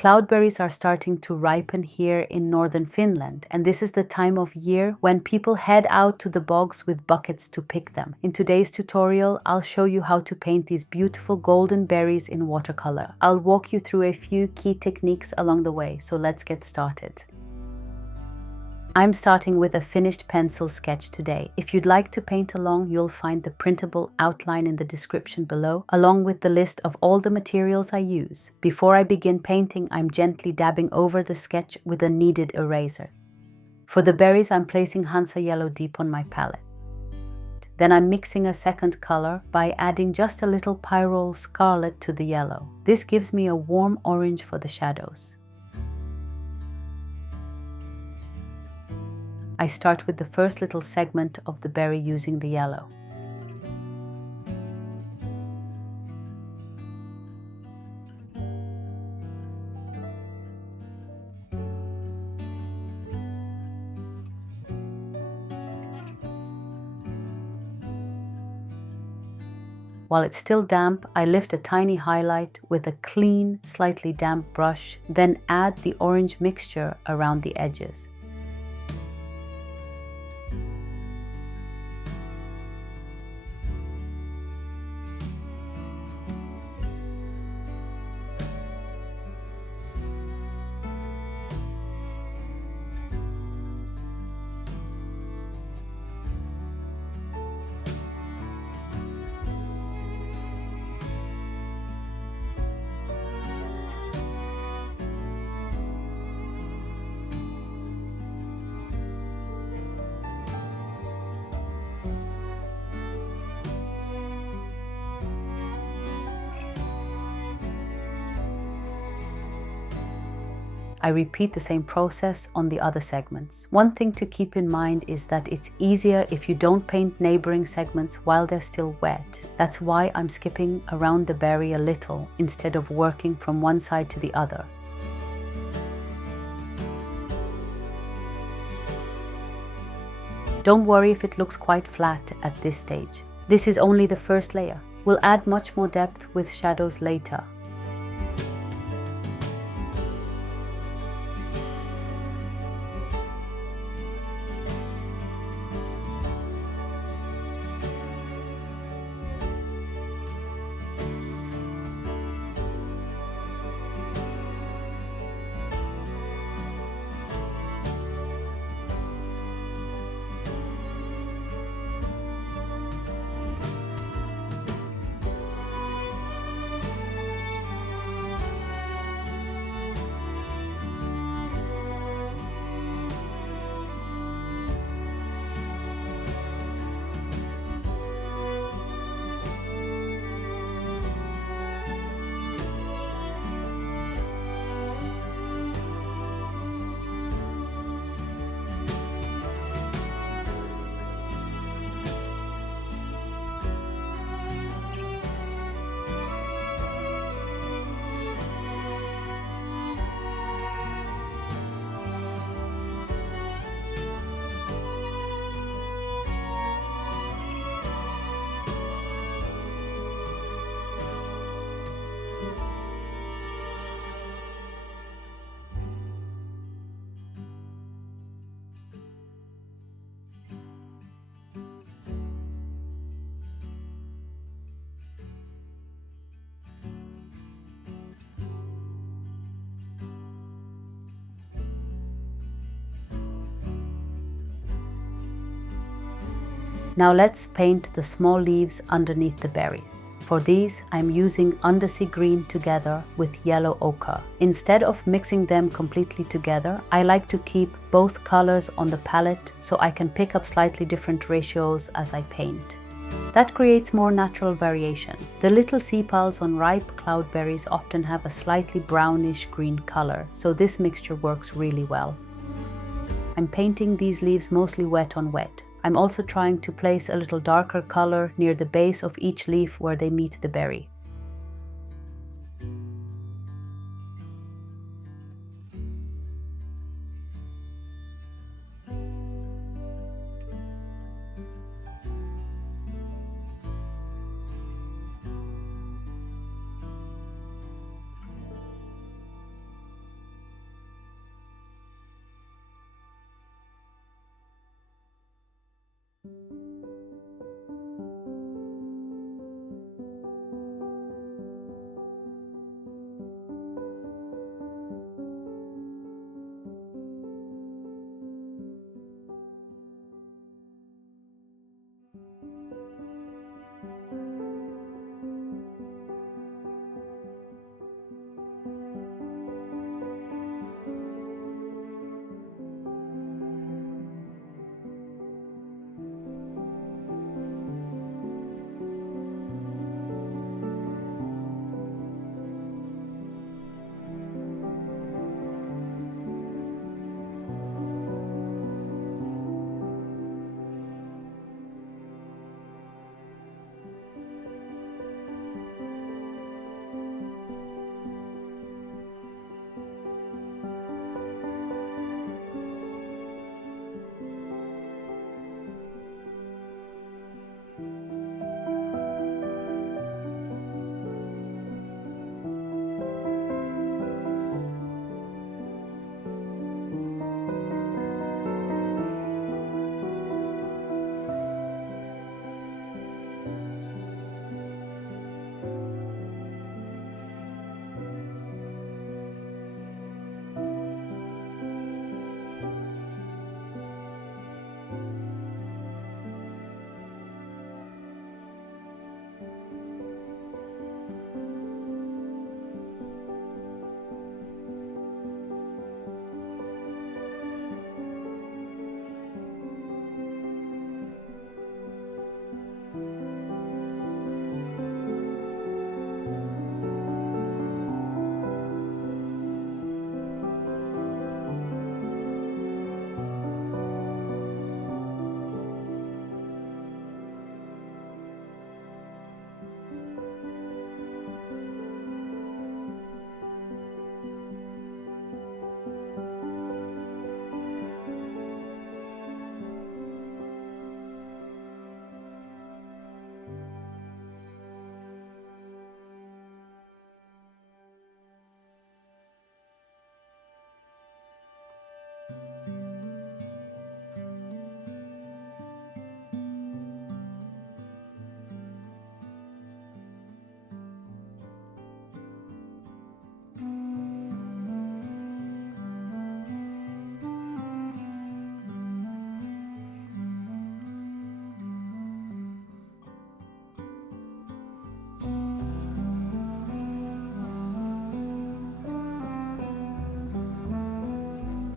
Cloudberries are starting to ripen here in northern Finland, and this is the time of year when people head out to the bogs with buckets to pick them. In today's tutorial, I'll show you how to paint these beautiful golden berries in watercolor. I'll walk you through a few key techniques along the way, so let's get started. I'm starting with a finished pencil sketch today. If you'd like to paint along, you'll find the printable outline in the description below, along with the list of all the materials I use. Before I begin painting, I'm gently dabbing over the sketch with a kneaded eraser. For the berries, I'm placing Hansa Yellow deep on my palette. Then I'm mixing a second color by adding just a little Pyrrole Scarlet to the yellow. This gives me a warm orange for the shadows. I start with the first little segment of the berry using the yellow. While it's still damp, I lift a tiny highlight with a clean, slightly damp brush, then add the orange mixture around the edges. I repeat the same process on the other segments. One thing to keep in mind is that it's easier if you don't paint neighboring segments while they're still wet. That's why I'm skipping around the berry a little instead of working from one side to the other. Don't worry if it looks quite flat at this stage. This is only the first layer. We'll add much more depth with shadows later. Now let's paint the small leaves underneath the berries. For these, I'm using Undersea Green together with yellow ochre. Instead of mixing them completely together, I like to keep both colors on the palette so I can pick up slightly different ratios as I paint. That creates more natural variation. The little sepals on ripe cloudberries often have a slightly brownish green color, so this mixture works really well. I'm painting these leaves mostly wet on wet. I'm also trying to place a little darker color near the base of each leaf where they meet the berry.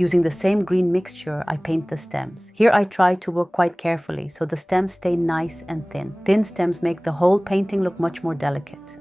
Using the same green mixture, I paint the stems. Here I try to work quite carefully so the stems stay nice and thin. Thin stems make the whole painting look much more delicate.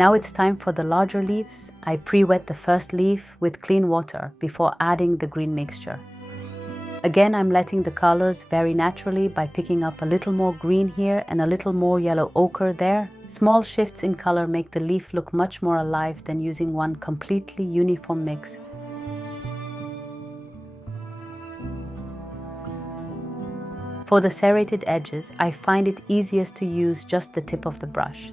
Now it's time for the larger leaves. I pre-wet the first leaf with clean water before adding the green mixture. Again, I'm letting the colors vary naturally by picking up a little more green here and a little more yellow ochre there. Small shifts in color make the leaf look much more alive than using one completely uniform mix. For the serrated edges, I find it easiest to use just the tip of the brush.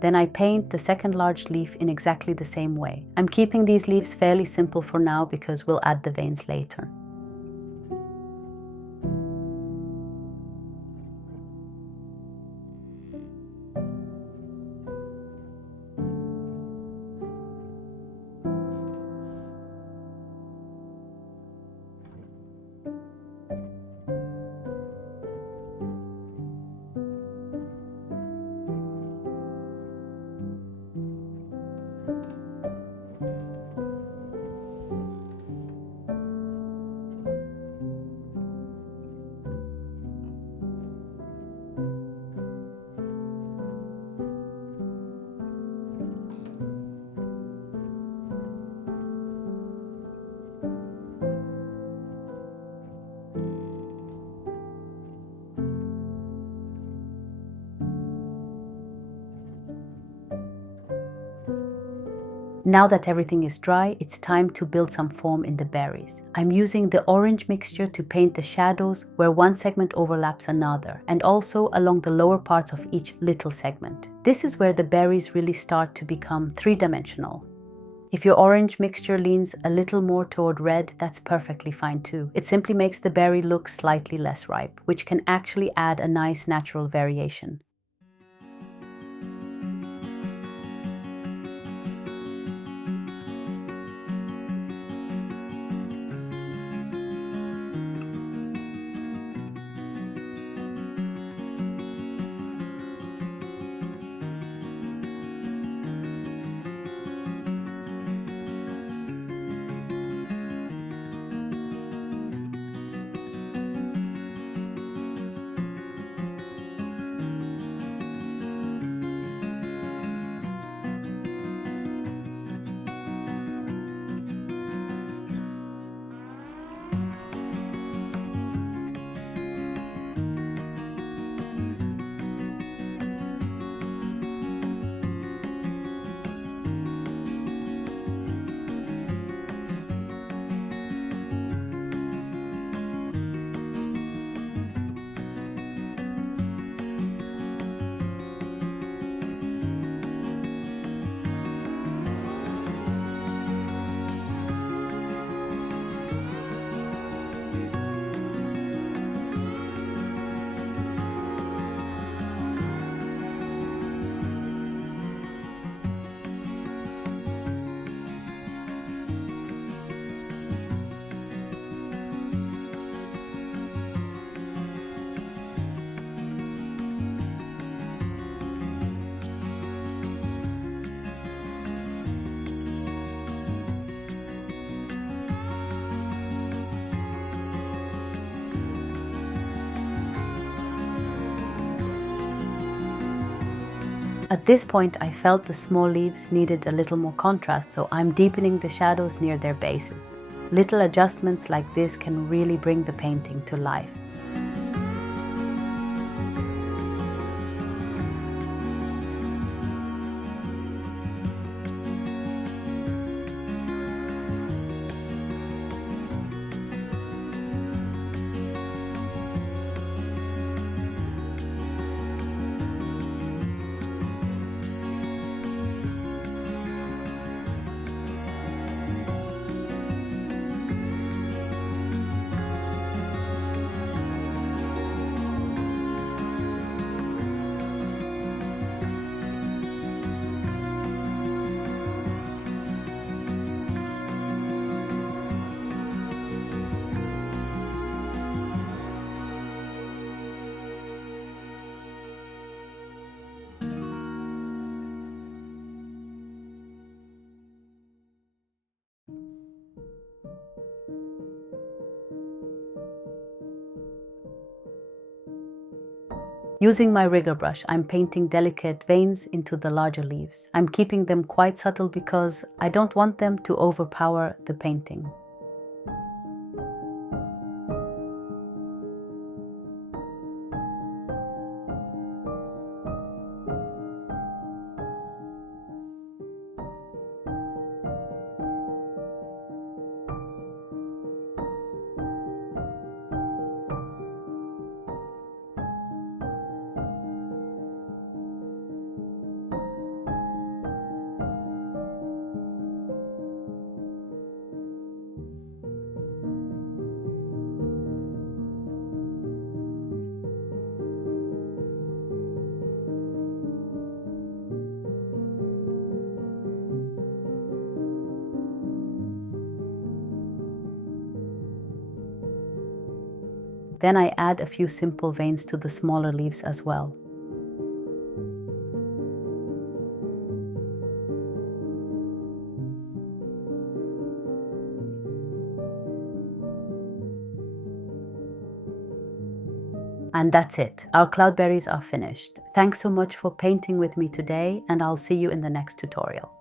Then I paint the second large leaf in exactly the same way. I'm keeping these leaves fairly simple for now because we'll add the veins later. Now that everything is dry, it's time to build some form in the berries. I'm using the orange mixture to paint the shadows where one segment overlaps another, and also along the lower parts of each little segment. This is where the berries really start to become three-dimensional. If your orange mixture leans a little more toward red, that's perfectly fine too. It simply makes the berry look slightly less ripe, which can actually add a nice natural variation. At this point, I felt the small leaves needed a little more contrast, so I'm deepening the shadows near their bases. Little adjustments like this can really bring the painting to life. Using my rigger brush, I'm painting delicate veins into the larger leaves. I'm keeping them quite subtle because I don't want them to overpower the painting. Then I add a few simple veins to the smaller leaves as well. And that's it. Our cloudberries are finished. Thanks so much for painting with me today, and I'll see you in the next tutorial.